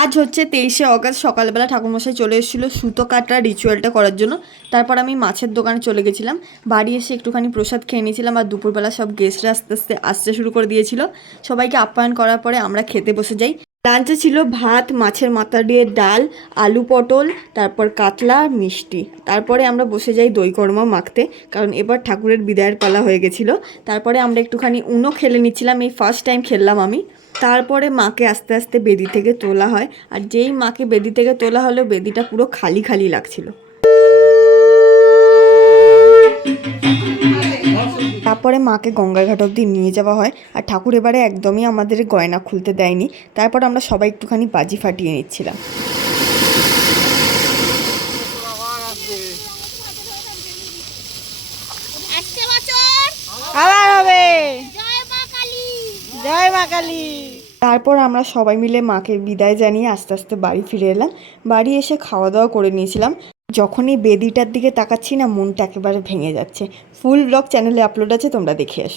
আজ হচ্ছে 23শে অগস্ট। সকালবেলা ঠাকুরমশাই চলে এসেছিলো সুতো কাটা রিচুয়ালটা করার জন্য। তারপর আমি মাছের দোকানে চলে গেছিলাম। বাড়ি এসে একটুখানি প্রসাদ খেয়ে নিয়েছিলাম, আর দুপুরবেলা সব গেস্টরা আস্তে আস্তে আসতে শুরু করে দিয়েছিল। সবাইকে আপ্যায়ন করার পরে আমরা খেতে বসে যাই। লাঞ্চে ছিল ভাত, মাছের মাথা দিয়ে ডাল, আলু পটল, তারপর কাতলা আর মিষ্টি। তারপরে আমরা বসে যাই দই কর্মা মাখতে, কারণ এবার ঠাকুরের বিদায়ের পালা হয়ে গেছিলো। তারপরে আমরা একটুখানি উনো খেলে নিচ্ছিলাম, এই ফার্স্ট টাইম খেললাম আমি। তারপরে মাকে আস্তে আস্তে বেদি থেকে তোলা হয়, আর যেই মাকে বেদি থেকে তোলা হলো বেদিটা পুরো খালি খালি লাগছিল। তারপরে মাকে গঙ্গার ঘাট অবধি নিয়ে যাওয়া হয়, আর ঠাকুর এবারে একদমই আমাদের গয়না খুলতে দেয়নি। তারপর আমরা সবাই একটুখানি বাজি ফাটিয়ে নিচ্ছিলাম। আবার হবে, জয় মা কালী। তারপর আমরা সবাই মিলে মাকে বিদায় জানিয়ে আস্তে আস্তে বাড়ি ফিরে এলাম। বাড়ি এসে খাওয়া দাওয়া করে নিয়েছিলাম। যখনই বেদিটার দিকে তাকাচ্ছি না, মনটা একেবারে ভেঙে যাচ্ছে। ফুল ব্লগ চ্যানেলে আপলোড আছে, তোমরা দেখে এসো।